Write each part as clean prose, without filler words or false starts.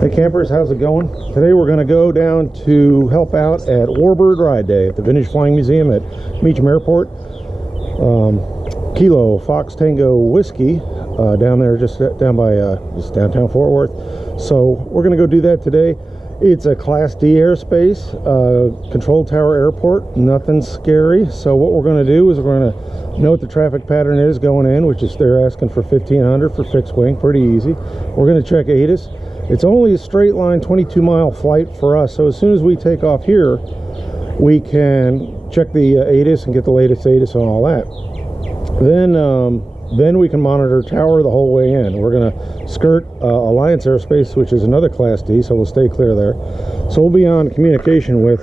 Hey campers, how's it going? Today we're going to go down to help out at Warbird Ride Day at the Vintage Flying Museum at Meacham Airport. Kilo Fox Tango Whiskey down there, just down by just downtown Fort Worth. So we're going to go do that today. It's a Class D airspace, control tower airport, nothing scary. So what we're going to do is we're going to know what the traffic pattern is going in, which is they're asking for 1,500 for fixed wing, pretty easy. We're going to check ATIS. It's only a straight line 22-mile flight for us, so as soon as we take off here, we can check the ATIS and get the latest ATIS and all that. Then we can monitor tower the whole way in. We're going to skirt Alliance Airspace, which is another Class D, so we'll stay clear there. So we'll be on communication with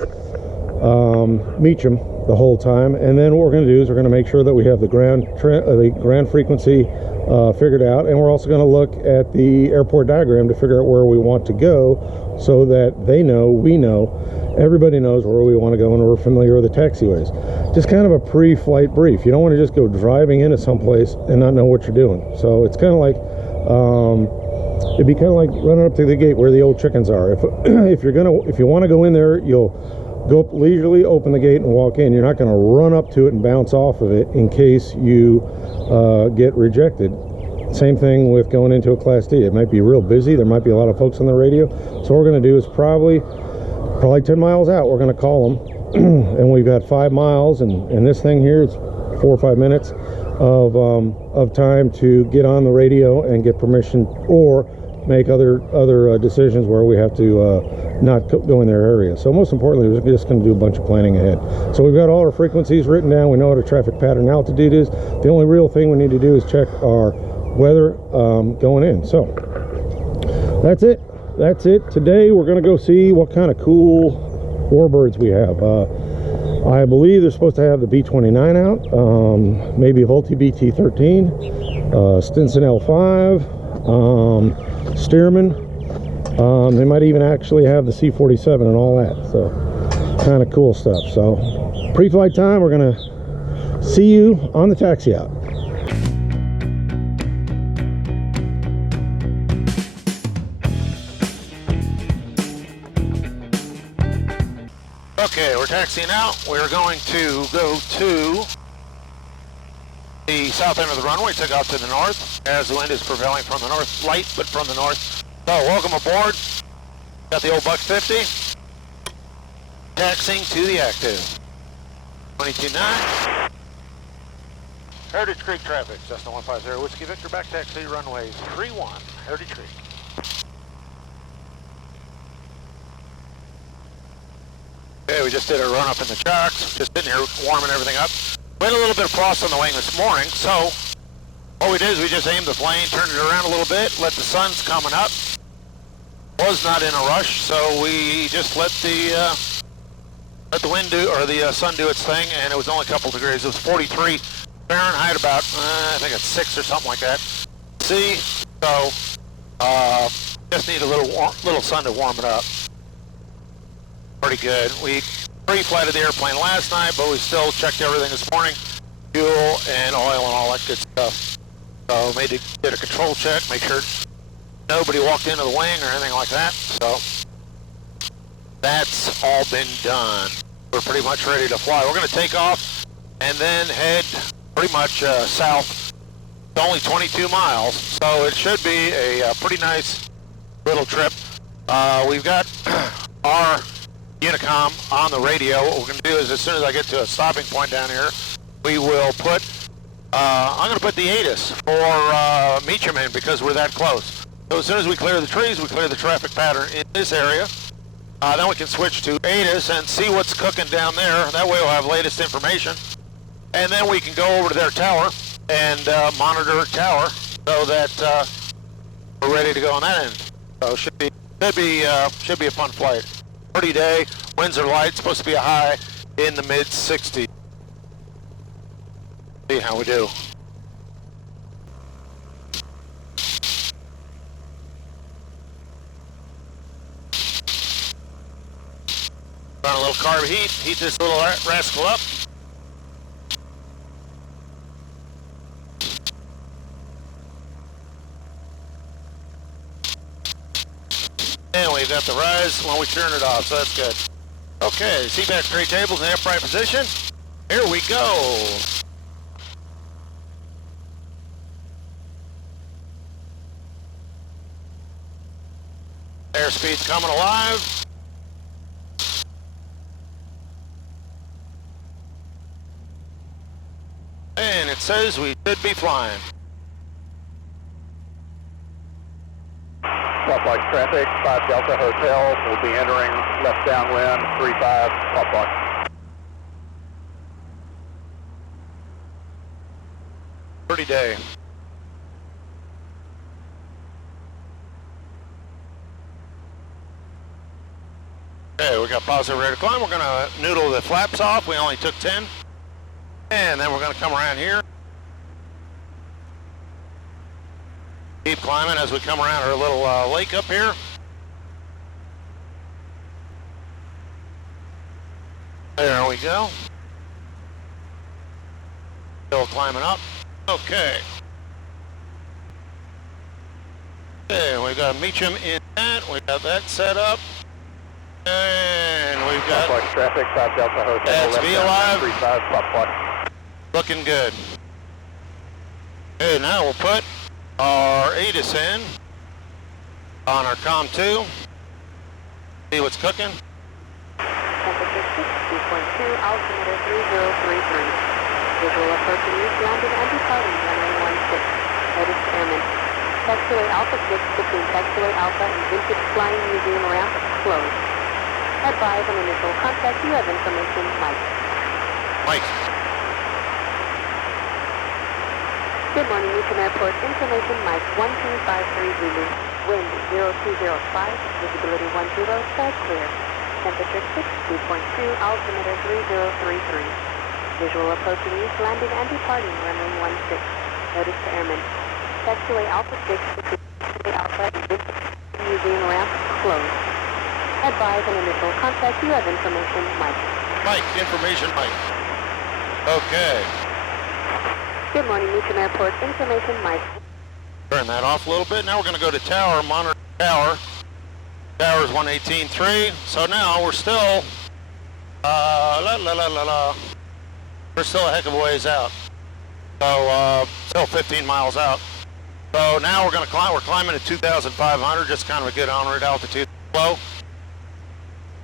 Meacham the whole time, and then what we're going to do is we're going to make sure that we have the ground frequency figured out, and we're also going to look at the airport diagram to figure out where we want to go, so that they know, we know, everybody knows where we want to go, and we're familiar with the taxiways. Just kind of a pre-flight brief. You don't want to just go driving into someplace and not know what you're doing. So it's kind of like it'd be kind of like running up to the gate where the old chickens are. If you want to go in there, you'll go up leisurely, open the gate and walk in. You're not going to run up to it and bounce off of it in case you get rejected. Same thing with going into a Class D. It might be real busy. There might be a lot of folks on the radio. So what we're going to do is probably 10 miles out, we're going to call them. And we've got 5 miles, and this thing here is 4 or 5 minutes of time to get on the radio and get permission, or make other decisions where we have to not go in their area. So most importantly, we're just going to do a bunch of planning ahead. So we've got all our frequencies written down. We know what a traffic pattern altitude is. The only real thing we need to do is check our weather going in. So that's it. Today we're going to go see what kind of cool warbirds we have. I believe they're supposed to have the B-29 out, maybe a Vultee BT-13, Stinson L5, Stearman. They might even actually have the C-47 and all that. So kind of cool stuff. So pre-flight time, we're going to see you on the taxi out. Okay, we're taxiing out. We're going to go to the south end of the runway, take off to the north, as the wind is prevailing from the north, light, but from the north. So, welcome aboard. Got the old buck 50. Taxiing to the active. 22.9. Heritage Creek traffic, Cessna 150, Whiskey Victor, back taxi, runways 31, Heritage Creek. Okay, we just did a run up in the trucks, just sitting here warming everything up. We had a little bit of frost on the wing this morning, so what we did is we just aimed the plane, turned it around a little bit, let the sun's coming up. Was not in a rush, so we just let the wind do, or the sun do its thing, and it was only a couple degrees. It was 43 Fahrenheit, about I think it's 6 or something like that. See, so just need a little sun to warm it up. Pretty good. We pre-flighted the airplane last night, but we still checked everything this morning. Fuel and oil and all that good stuff. So did a control check, make sure nobody walked into the wing or anything like that. So that's all been done. We're pretty much ready to fly. We're going to take off and then head pretty much south. It's only 22 miles, so it should be a pretty nice little trip. We've got our Unicom on the radio. What we're going to do is, as soon as I get to a stopping point down here, we will put I'm going to put the ATIS for Meacham in, because we're that close. So as soon as we clear the trees, we clear the traffic pattern in this area, then we can switch to ATIS and see what's cooking down there. That way we'll have latest information, and then we can go over to their tower and monitor tower, so that we're ready to go on that end. So should be a fun flight. Pretty day, winds are light, supposed to be a high in the mid-60s. See how we do. Run a little carb heat this little rascal up. And we've got the rise when we turn it off, so that's good. Okay, seat back tray tables in the upright position. Here we go. Airspeed's coming alive. And it says we should be flying. Stopwatch traffic, 5 Delta Hotel, will be entering left downwind, 35, stopwatch. Pretty day. Okay, we got positive ready to climb. We're gonna noodle the flaps off. We only took 10. And then we're gonna come around here. Keep climbing as we come around our little lake up here. There we go. Still climbing up. Okay. Okay, we've got Meacham in that. We got that set up. And we've got Stopwatch traffic, 5 Delta Hotel, that's left be downwind, alive. 35, stopwatch. Looking good. Okay, now we'll put our ATIS in on our COM 2. See what's cooking. Temperature 60.2, altimeter 3033. Visual approach and use landing and departing runway 16. Notice airmen. Taxiway Alpha 6 between Taxiway Alpha and Vintage Flying Museum ramp closed. Advise on initial contact. You have information, Mike. Mike. Good morning, Meacham Airport. Information, Mike 1253 Zulu. Wind 0205, visibility 10, sky clear. Temperature 60.2, altimeter 3033. Visual approach and use landing and departing runway 16. Notice to airmen. Taxiway Alpha 6 between Taxiway Alpha and Vintage Museum ramp closed. Advise on initial contact. You have information, Mike. Mike, information, Mike. Okay. Good morning, Meacham Airport. Information, Mike. Turn that off a little bit. Now we're going to go to tower, monitor tower. Tower's 118.3. So now we're still, we're still a heck of a ways out. So, still 15 miles out. So now we're going to climb. We're climbing at 2,500, just kind of a good en route altitude flow.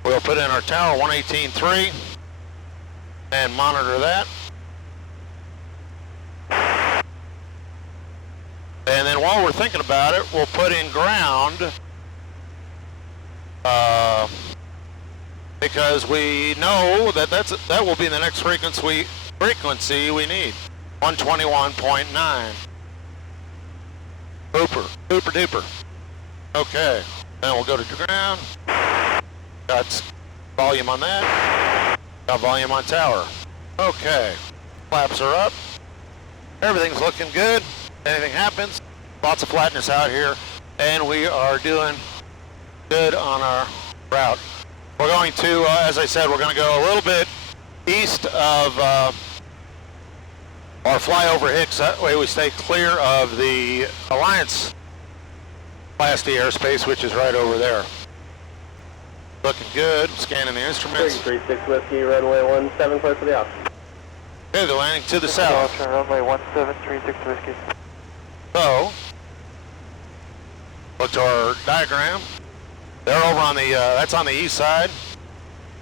We'll put in our tower 118.3 and monitor that. And then while we're thinking about it, we'll put in ground because we know that that will be the next frequency we need. 121.9. Super duper. Okay, then we'll go to ground. Got volume on that. Got volume on tower. Okay, flaps are up. Everything's looking good. Anything happens, lots of flatness out here, and we are doing good on our route. We're going to, as I said, we're going to go a little bit east of our flyover Hicks. That way we stay clear of the Alliance Class D airspace, which is right over there. Looking good, scanning the instruments. 36 Whiskey, runway 17, clear for the off. Okay, they're landing to the south. Runway 1736 Whiskey. So, look to our diagram. They're over on the, that's on the east side.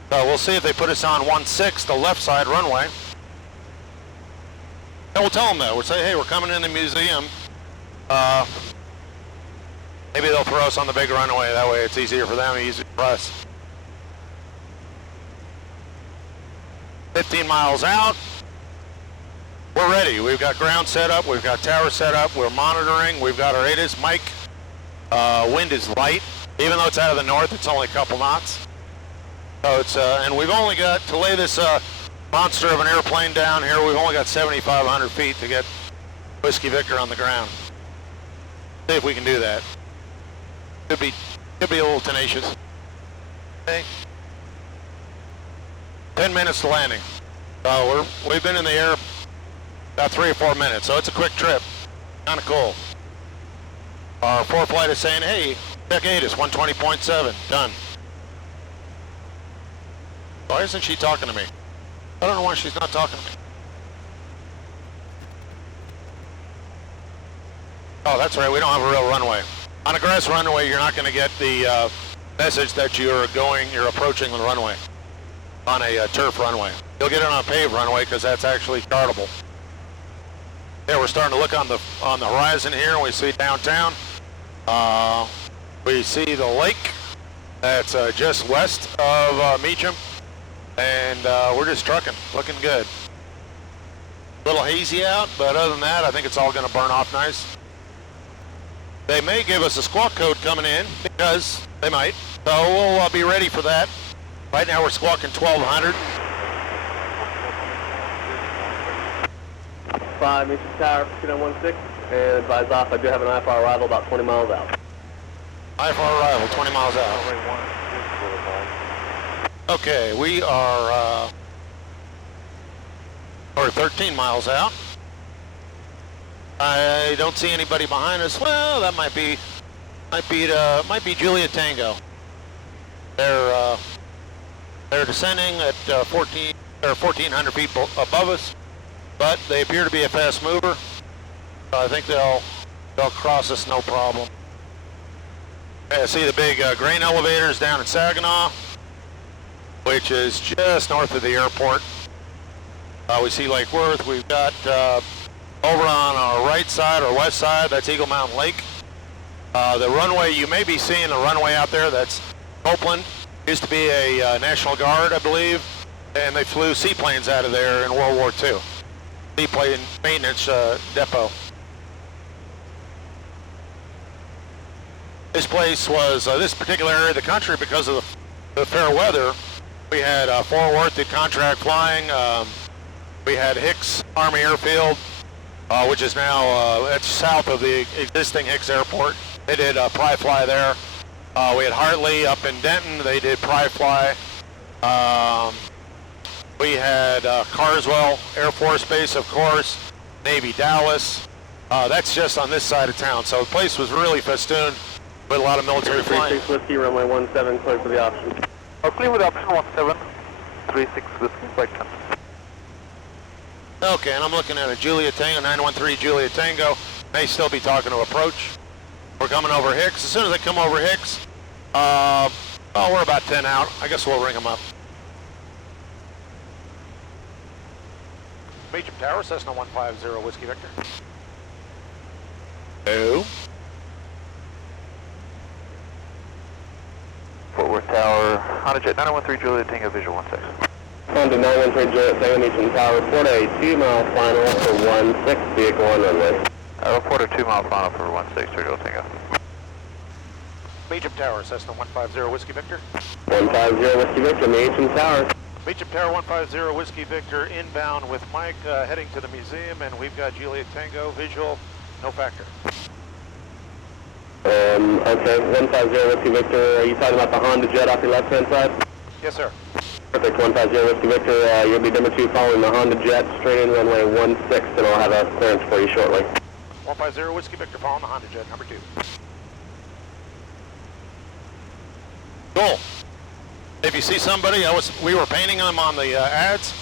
So we'll see if they put us on 16, the left side runway. And we'll tell them that. We'll say, hey, we're coming in the museum. Maybe they'll throw us on the big runway. That way it's easier for them, easier for us. 15 miles out. We're ready. We've got ground set up. We've got tower set up. We're monitoring. We've got our ATIS. Mike, wind is light. Even though it's out of the north, it's only a couple knots. So it's, and we've only got, to lay this monster of an airplane down here, we've only got 7,500 feet to get Whiskey Victor on the ground. See if we can do that. Could be a little tenacious. Okay. 10 minutes to landing. So we've been in the air about 3 or 4 minutes, so it's a quick trip. Kind of cool. Our flight is saying, hey, Check 8 is 120.7. Done. Why isn't she talking to me? I don't know why she's not talking to me. Oh, that's right. We don't have a real runway. On a grass runway, you're not going to get the message that you're approaching the runway on a turf runway. You'll get it on a paved runway because that's actually chartable. Yeah, we're starting to look on the horizon here, and we see downtown. We see the lake that's just west of Meacham, and we're just trucking, looking good. A little hazy out, but other than that, I think it's all going to burn off nice. They may give us a squawk code coming in, because they might, so we'll be ready for that. Right now we're squawking 1200. 5 Meacham Tower, 2916, and advise off, I do have an IFR arrival about 20 miles out. IFR arrival, 20 miles out. Okay, we are 13 miles out. I don't see anybody behind us. Well, that might be Julia Tango. They're descending at 1,400 feet above us, but they appear to be a fast mover. So I think they'll cross us no problem. I see the big grain elevators down in Saginaw, which is just north of the airport. We see Lake Worth. We've got over on our right side or west side, that's Eagle Mountain Lake. The runway, you may be seeing the runway out there, that's Copeland. Used to be a National Guard, I believe, and they flew seaplanes out of there in World War II. Seaplane maintenance depot. This place was, this particular area of the country, because of the fair weather, we had Fort Worth did contract flying. We had Hicks Army Airfield, which is now, that's south of the existing Hicks Airport. They did pry fly there. We had Hartley up in Denton. They did pry fly. We had Carswell Air Force Base, of course, Navy Dallas. That's just on this side of town. So the place was really festooned with a lot of military flying. 36 Whiskey, runway 17, clear for the option. Clear with option 17, 36 Whiskey, question. Okay, and I'm looking at a Julia Tango, 913 Julia Tango. May still be talking to approach. We're coming over Hicks. As soon as they come over Hicks, we're about 10 out. I guess we'll ring them up. Meacham Tower, Cessna 150 Whiskey Victor. No. Fort Worth Tower, Honda Jet 913 Julia Tango, visual 16. Honda 913 Julia Tango, Meacham Tower, report a 2-mile final for 16, vehicle on runway. Report a 2-mile final for 16, Julia Tango. Meacham Tower, Cessna 150 Whiskey Victor. 150 Whiskey Victor, Meacham Tower. Meacham Tower 150 Whiskey Victor, inbound with Mike, heading to the museum, and we've got Juliet Tango, visual, no factor. Okay, 150 Whiskey Victor, are you talking about the Honda Jet off your left-hand side? Yes, sir. Perfect, 150 Whiskey Victor, you'll be number 2 following the Honda Jet, straight in runway 16, and I'll have a clearance for you shortly. 150 Whiskey Victor, following the Honda Jet, number 2. Cool. If you see somebody, we were painting them on the ads.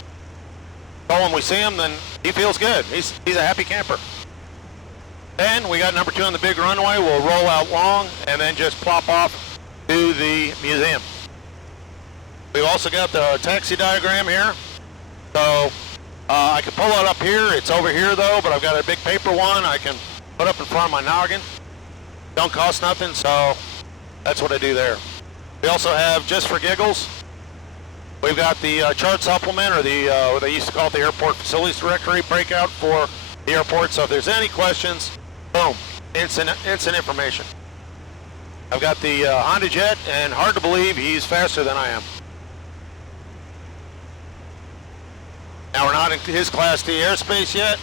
Tell him we see him, then he feels good. He's a happy camper. Then we got number 2 on the big runway. We'll roll out long and then just plop off to the museum. We've also got the taxi diagram here. So I can pull it up here. It's over here though, but I've got a big paper one I can put up in front of my noggin. Don't cost nothing, so that's what I do there. We also have, just for giggles, we've got the chart supplement, or the what they used to call it the airport facilities directory breakout for the airport. So if there's any questions, boom, instant information. I've got the Honda Jet, and hard to believe he's faster than I am. Now we're not in his Class D airspace yet,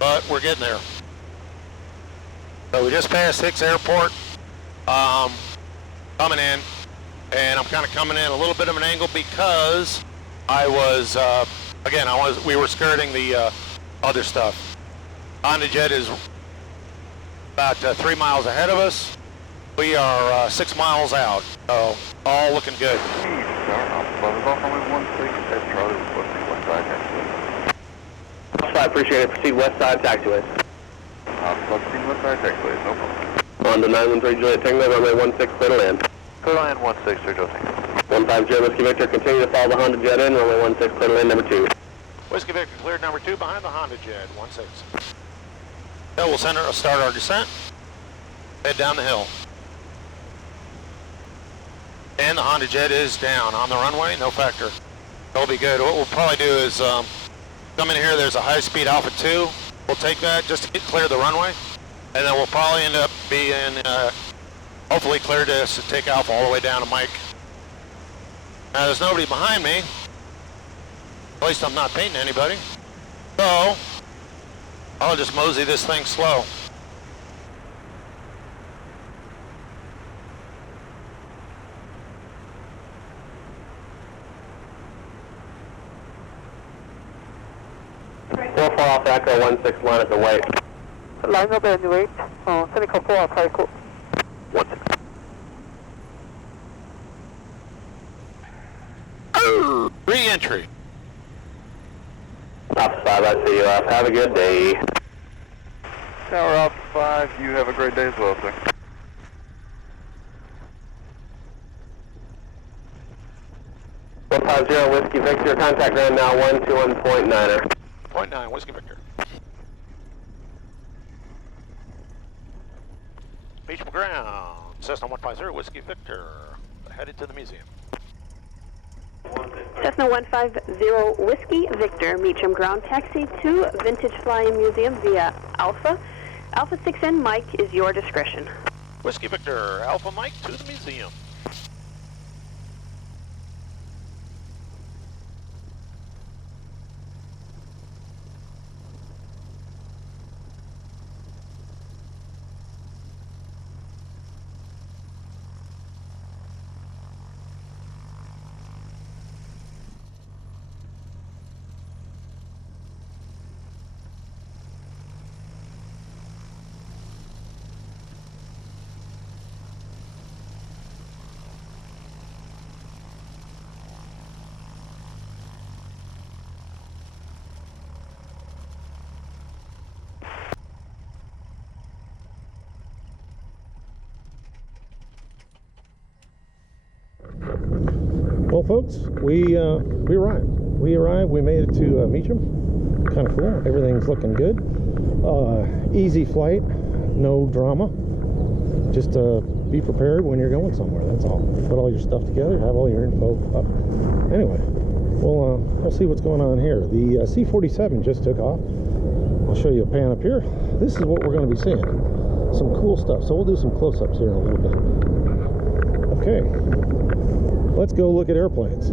but we're getting there. So we just passed Hicks Airport, coming in. And I'm kind of coming in a little bit of an angle because I was, we were skirting the other stuff. Honda Jet is about 3 miles ahead of us. We are 6 miles out, so all looking good. I appreciate it. Proceed west side, taxiways. Proceed west side, taxiways, no problem. Honda 913 Juliet Tango, runway 16, clear to land. Clear to land 16, sir, Josie. 150 Whiskey Victor, continue to follow the Honda Jet in, runway 16, clear to land, number 2. Whiskey Victor cleared number 2 behind the Honda Jet, 16. So we'll start our descent, head down the hill. And the Honda Jet is down on the runway, no factor. It'll be good. What we'll probably do is come in here, there's a high-speed Alpha 2. We'll take that just to get clear of the runway. And then we'll probably end up being, hopefully cleared to take Alpha all the way down to Mike. Now there's nobody behind me. At least I'm not painting anybody. So, I'll just mosey this thing slow. Four far off Echo 16, line at the weight. Line up and wait. Cynical 4 off Echo. 16. Re-entry. Alpha 5, I see you off. Have a good day. Tower Alpha 5, you have a great day as well, sir. One 50 Whiskey Victor, contact ground now 121.9er. 0.9, Whiskey Victor. Meacham ground, Cessna 150, Whiskey Victor, headed to the museum. Cessna 150 Whiskey Victor, Meacham ground taxi to Vintage Flying Museum via Alpha. Alpha 6N Mike is your discretion. Whiskey Victor, Alpha Mike to the museum. Well, folks, we arrived. We made it to Meacham. Kind of cool. Everything's looking good. Easy flight, no drama. Just be prepared when you're going somewhere. That's all. Put all your stuff together. Have all your info up. Anyway, we'll see what's going on here. The C-47 just took off. I'll show you a pan up here. This is what we're going to be seeing. Some cool stuff. So we'll do some close-ups here in a little bit. Okay. Let's go look at airplanes.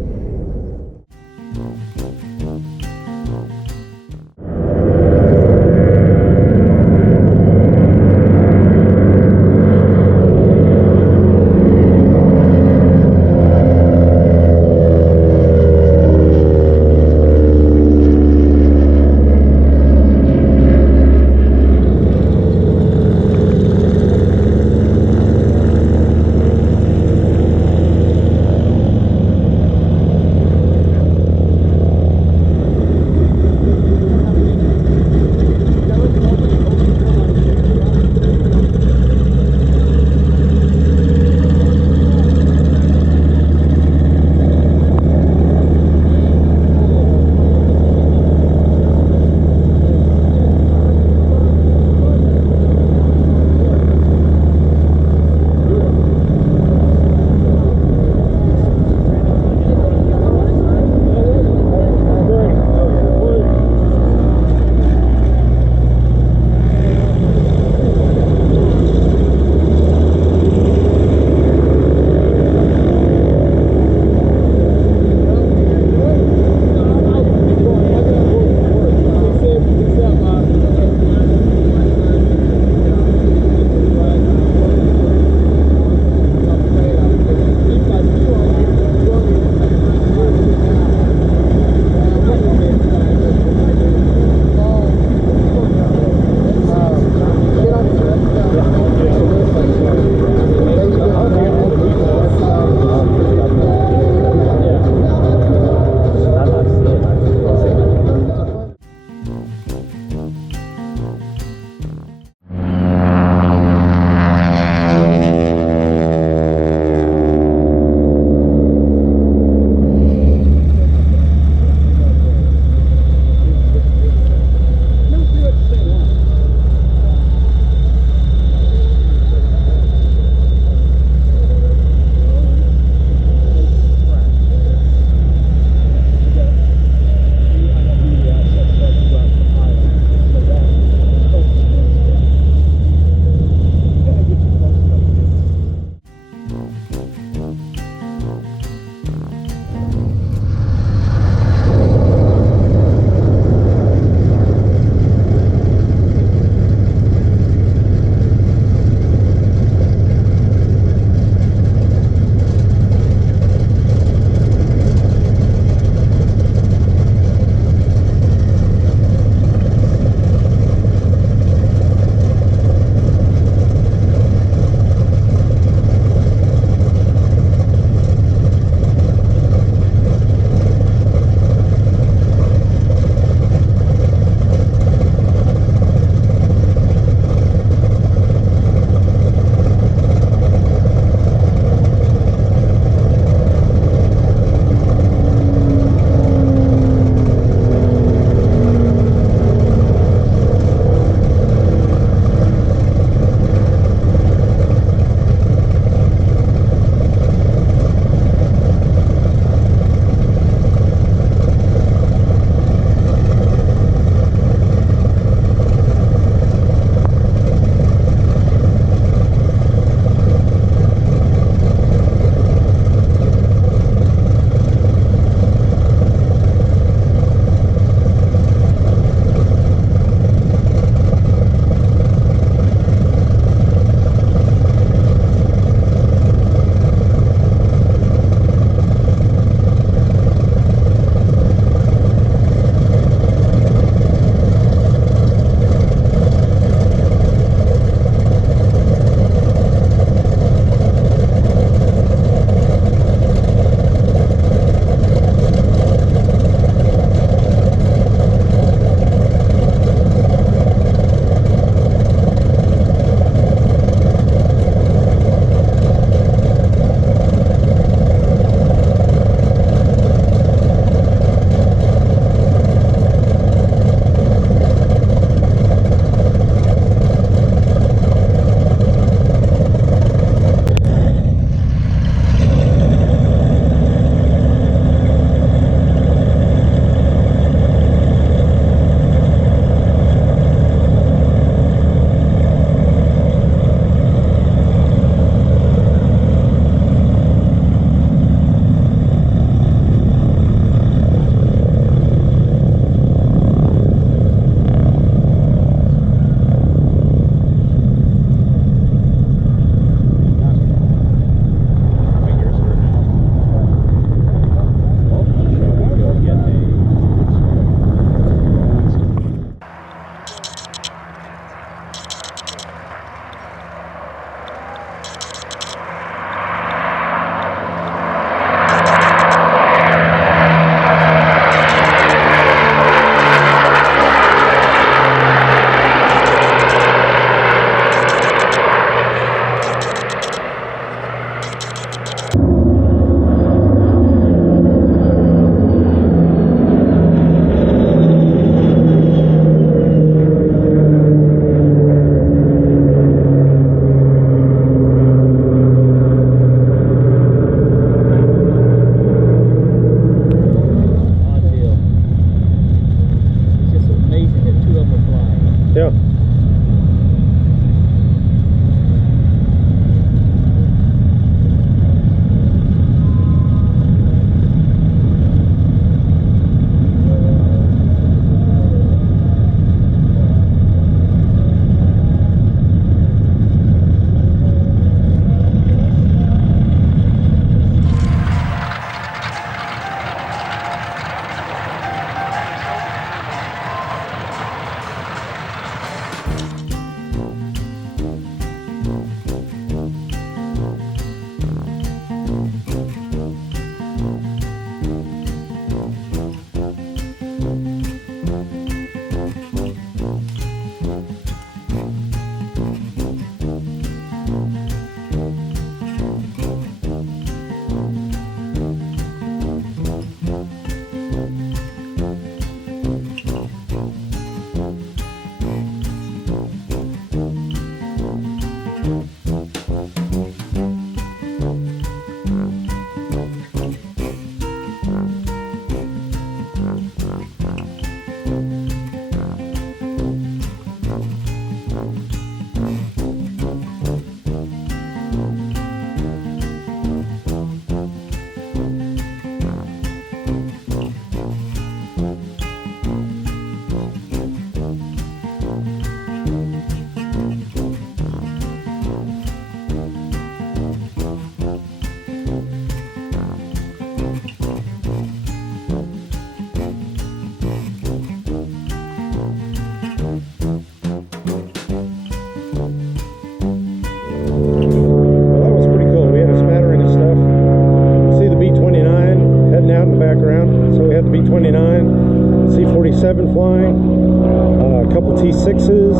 B-27 flying, a couple T-6s,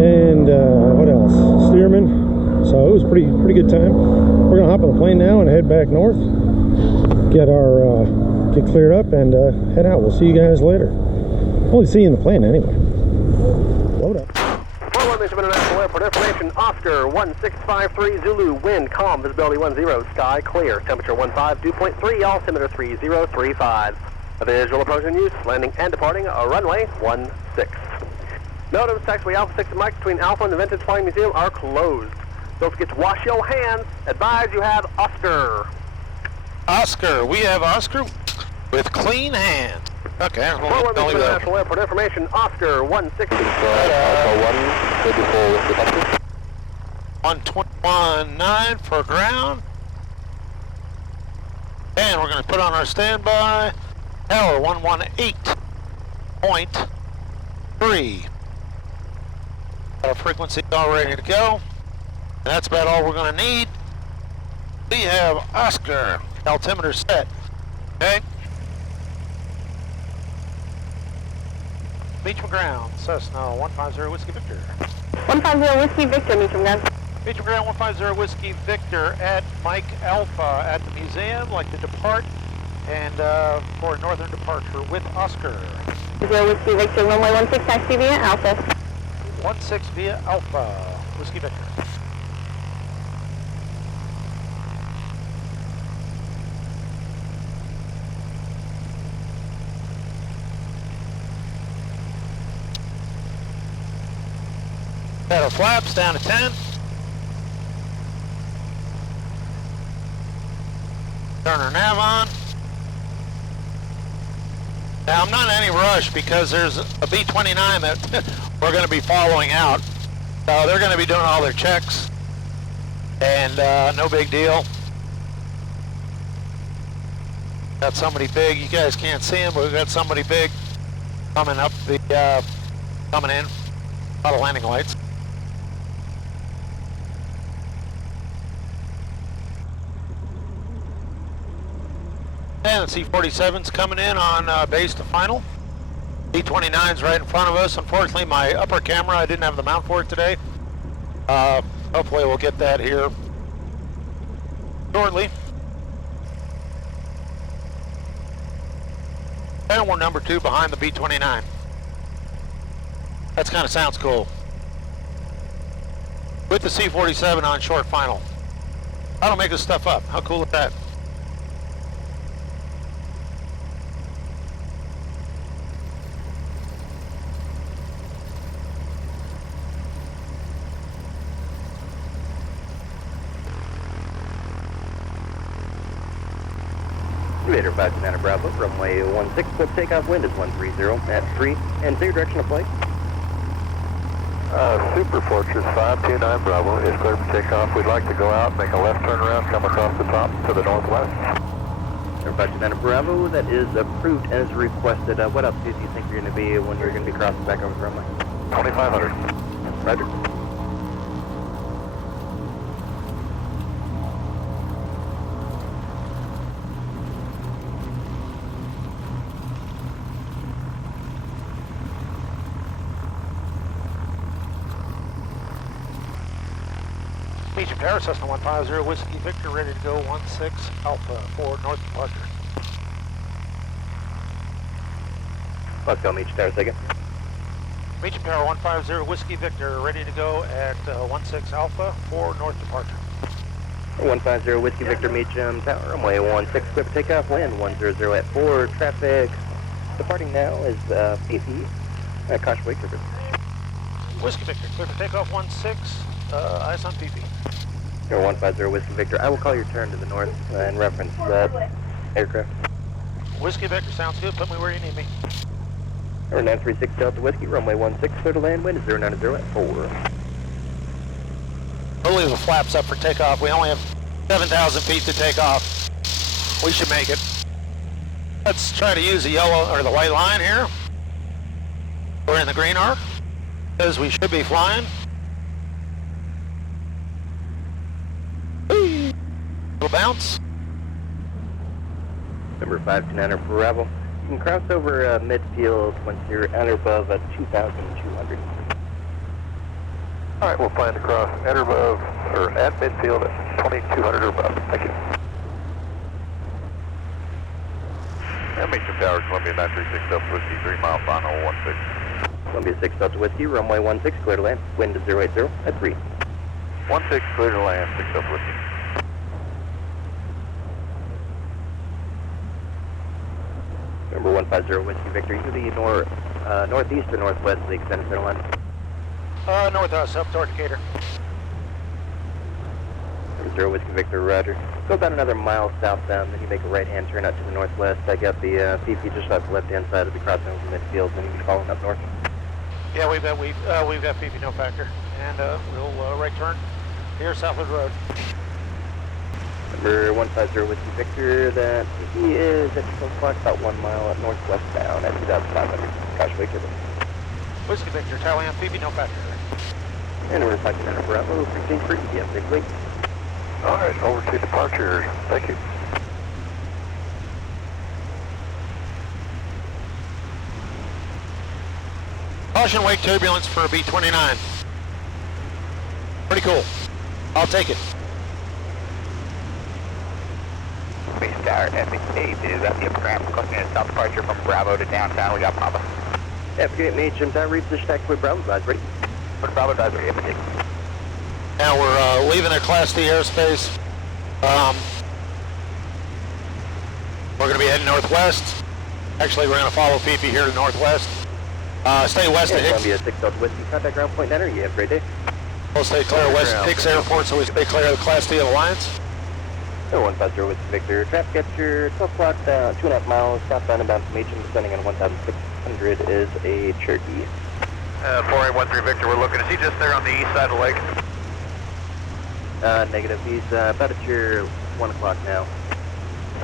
and what else? Steerman. So it was pretty good time. We're gonna hop on the plane now and head back north, get cleared up, and head out. We'll see you guys later. Only see you in the plane anyway. Load up. 41 Meacham International Airport information. Oscar 1653 Zulu. Wind calm. Visibility 10. Sky clear. Temperature 15. Dew point 3. Altimeter 3035. Visual approach in use. Landing and departing. Runway 16. Notice taxiway Alpha 6 and Mike between Alpha and the Vintage Flying Museum are closed. Don't forget to wash your hands. Advise you have Oscar. Oscar, we have Oscar with clean hands. Okay, we'll 41 leave Meacham that. International Airport information. Oscar 160. 121.9 for ground. And we're going to put on our standby. Tower 118.3. Got our frequency all ready to go. And that's about all we're going to need. We have Oscar. Altimeter set. Okay. Meacham ground. Cessna 150 Whiskey Victor. 150 Whiskey Victor, Meacham ground. Meacham ground 150 Whiskey Victor at Mike Alpha at the museum, like to depart, and for a northern departure with Oscar. 0 Whiskey Victor, runway 16, taxi via Alpha. 16 via Alpha, Whiskey Victor. Got our flaps down to 10. Turn our nav on. Now I'm not in any rush because there's a B-29 that we're going to be following out. So they're going to be doing all their checks. And no big deal. Got somebody big. You guys can't see him, but we've got somebody big coming up the, coming in. A lot of landing lights. And the C-47's coming in on base to final. B-29's right in front of us. Unfortunately, my upper camera, I didn't have the mount for it today. Hopefully we'll get that here shortly. And we're number 2 behind the B-29. That kind of sounds cool. With the C-47 on short final. I don't make this stuff up. How cool is that? Raider 59 Bravo, runway 16, full takeoff, wind is 130 at 3, and clear direction of flight. Super Fortress 529 Bravo is clear for takeoff. We'd like to go out, make a left turn around, come across the top to the northwest. Raider 59 Bravo, that is approved as requested. What altitude do you think you're going to be when you're going to be crossing back over the runway? 2500. Roger. Meacham Tower, Cessna 150 Whiskey Victor, ready to go 16 Alpha for north departure. Let's go, Meacham Tower, second. Meacham Tower 150 Whiskey Victor, ready to go at 16 Alpha for north departure. 150 Whiskey Victor, Meacham Tower, runway 16, clear for takeoff, wind 100 at 4, traffic departing now is PP, caution wake trigger. Whiskey Victor, clear for takeoff 16, eyes on PP. 150 Whiskey Victor, I will call your turn to the north and reference that aircraft. Whiskey Victor, sounds good, put me where you need me. 936 Delta Whiskey, runway 16, clear to land, wind is 090 at 4. We'll leave the flaps up for takeoff. We only have 7,000 feet to take off. We should make it. Let's try to use the yellow or the white line here. We're in the green arc, because we should be flying. Little bounce. Number 529 Bravo, can cross over midfield once you're at or above 2,200. All right, we'll plan to cross at or above, or at midfield at 2,200 or above. Thank you. And Meacham Tower, Columbia 936 Delta Whiskey, 3 mile final 16. Columbia 6 Delta Whiskey, runway 16, clear to land. Wind is 080 at 3. 16, clear to land, 6 Delta Whiskey. Number 150 Whiskey Victor, you to the northeast or northwest of the extended center line? North, up toward Decatur. Number 0 Whiskey Victor, roger. Go about another mile southbound, then you make a right-hand turn out to the northwest. I got the PP just off the left-hand side of the crossing over midfield, then you can follow up north. Yeah, we've got PP no factor, and we'll right turn here south of the road. Number 150 Whiskey Victor, that PP is at 12 o'clock, about 1 mile northwest bound at 2,500. Caution wake turbine. Whiskey Victor, tally on PP no factor. And we're reflecting on Bravo, 15 for EPS, big week. All right, over to departure. Thank you. Caution wake turbulence for a B-29. Pretty cool. I'll take it. Base Tower, FX8 is at the upper ramp, requesting a stop departure from Bravo to downtown. We got Papa. F8 Meacham Tower, reach the stack with Bravo advisory. For Bravo advisory, FX8. Now we're leaving their Class D airspace. We're going to be heading northwest. Actually, we're going to follow PP here to northwest. Stay west of Hicks. Columbia 6 Delta Whiskey, contact ground point niner. You have a great day. We'll stay clear of West Hicks Airport so we stay clear of the Class D Alliance. 150 Whiskey Victor, traffic at your 12 o'clock, 2.5 miles, southbound and bound to Meacham, descending on 1,600 is a Cherokee. 4813 Victor, we're looking. Is he just there on the east side of the lake? Negative, he's about at your 1 o'clock now.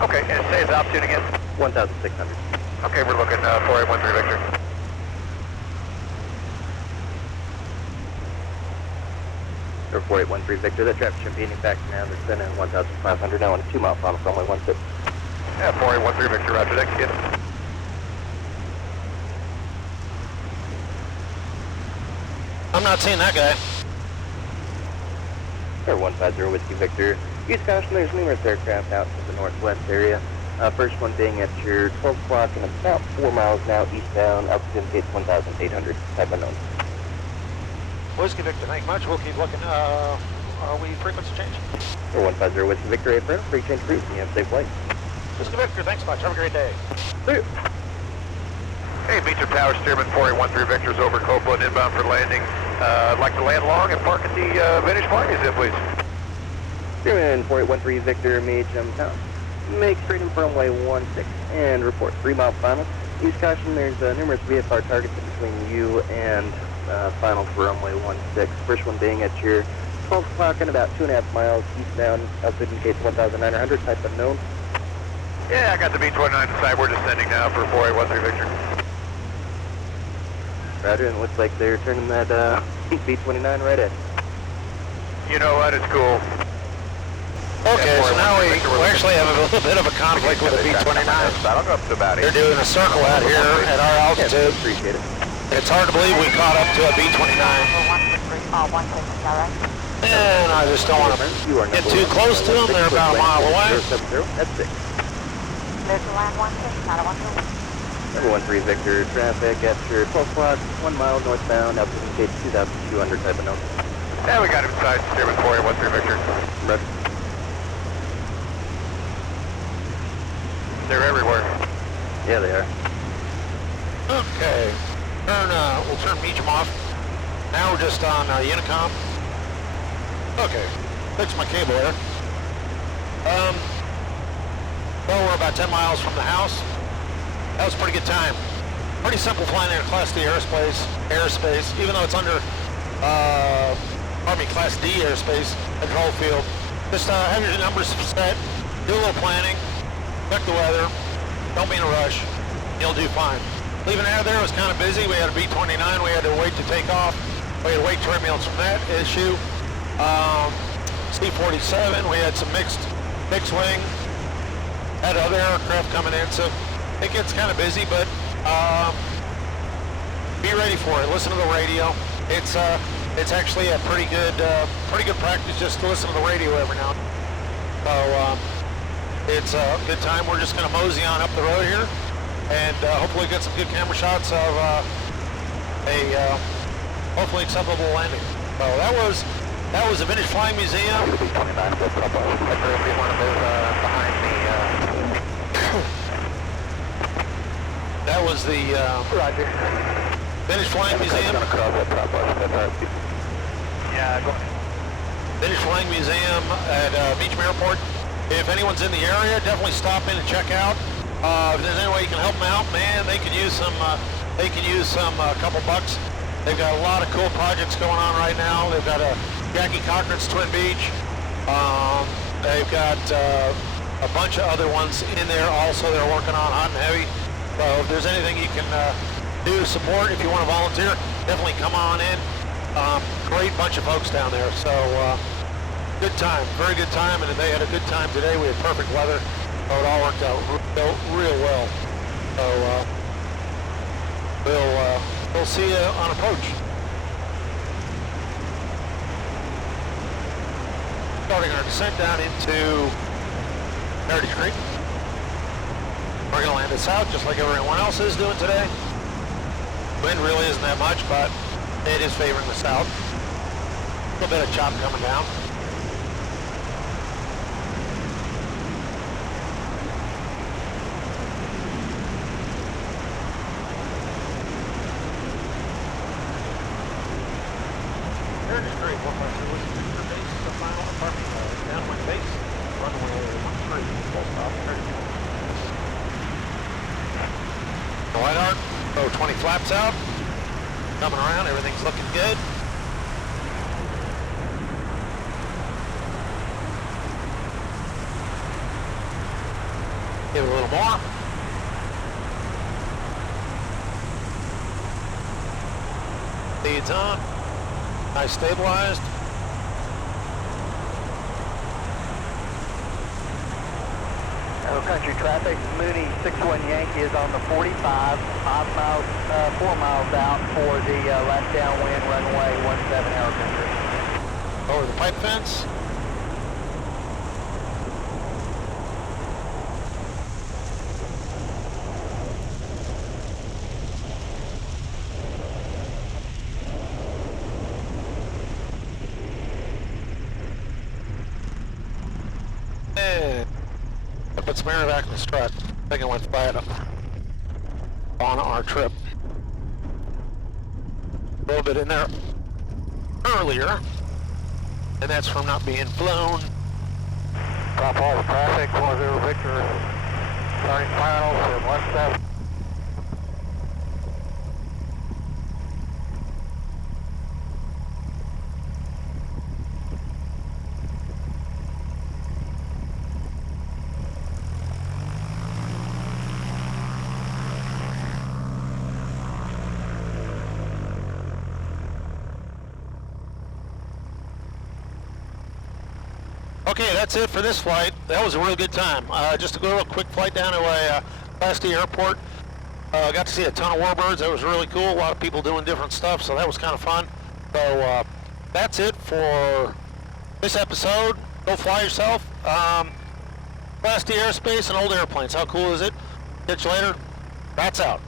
Okay, and say his altitude again? 1,600. Okay, we're looking 4813 Victor. Or 4813 Victor, that traffic should be any back now. They're sending 1,500 now on a 2 mile final from runway 16. Yeah, 4813 Victor, roger, thanks again. I'm not seeing that guy. Or 150 Whiskey Victor. Use caution, there's numerous aircraft out to the northwest area. First one being at your 12 o'clock and about 4 miles now eastbound, altitude indicates 1,800, type unknown. Whiskey Victor, thank you much. We'll keep looking. Are we frequency change? Or 150 Whiskey Victor, April, free change route, and you have a safe flight. Whiskey Victor, thanks much. Have a great day. Hey, Meacham Tower, Steerman 4813 Victor's over Copeland, inbound for landing. I'd like to land long and park at the vintage flying exhibit, please. Steerman 4813 Victor, Meacham Tower. Make straight in for runway 16 and report 3 mile final. Use caution, there's numerous VFR targets in between you and final for runway 16. First one being at your 12 o'clock and about 2.5 miles eastbound, altitude indicates 1,900, type unknown. Yeah, I got the B-29 inside. We're descending now for 4813 Victor. Roger, and it looks like they're turning that B-29 right at. You know what, it's cool. Okay, so now we actually have a little bit of a conflict with the B-29. I'll go up to about 8. They're doing a circle out here at our altitude. Appreciate it. It's hard to believe we caught up to a B-29. And I just don't want to get too close to them. They're about a mile away. That's 6. There's a land 16, not a 12. Number 13 Victor, traffic at your 12 o'clock, 1 mile northbound, altitude indicates 2,200, type unknown. Yeah, we got him inside. Steerman 4813 Victor. Roger. They're everywhere. Yeah, they are. Okay. We'll turn Meacham off. Now we're just on Unicom. Okay. Fix my cable there. Well, we're about 10 miles from the house. That was a pretty good time. Pretty simple flying in a Class D airspace, even though it's under, Class D airspace, control field. Just have your numbers set, do a little planning, check the weather, don't be in a rush, you'll do fine. Leaving out of there was kind of busy. We had a B-29, we had to wait to take off. We had to wait turbulence from that issue. C-47, we had some mixed wing. Had other aircraft coming in, so it gets kind of busy, but be ready for it. Listen to the radio. It's actually a pretty good practice just to listen to the radio every now and then. So it's a good time. We're just going to mosey on up the road here, and hopefully get some good camera shots of a hopefully acceptable landing. So that was the Vintage Flying Museum. B-29, if you want to move behind me. That was the Roger. Vintage Flying Museum. Yeah, go ahead. Vintage Flying Museum at Meacham Airport. If anyone's in the area, definitely stop in and check out. If there's any way you can help them out, man, they could use some. Couple bucks. They've got a lot of cool projects going on right now. They've got a Jackie Cochran's Twin Beach. They've got a bunch of other ones in there also they're working on, hot and heavy. So if there's anything you can do to support, if you want to volunteer, definitely come on in. Great bunch of folks down there. So good time, very good time, and they had a good time today. We had perfect weather, so it all worked out real well. So we'll see you on approach. Starting our descent down into Heritage Creek. We're going to land us out just like everyone else is doing today. Wind really isn't that much, but it is favoring the south. A little bit of chop coming down. Heritage Creek, 152 base, the final departure, downwind base, runway 13, full stop, Heritage Creek. The White Arc, 20 flaps out, coming around, everything's looking good. Give it a little more. Leads on. Nice stabilized. Country traffic, Mooney 61 Yankee is on the 45, 4 miles out for the last downwind runway 17 Air Country. Over the pipe fence. And put some air back in the strut. I think it went flat up on our trip. A little bit in there earlier, and that's from not being flown. Top all the traffic, 10 Victor, starting finals at 17. Okay, that's it for this flight. That was a real good time. Just a little quick flight down to a Class D airport. Got to see a ton of warbirds. That was really cool. A lot of people doing different stuff, so that was kind of fun. So that's it for this episode. Go fly yourself. Class D airspace and old airplanes. How cool is it? Catch you later. Rats out.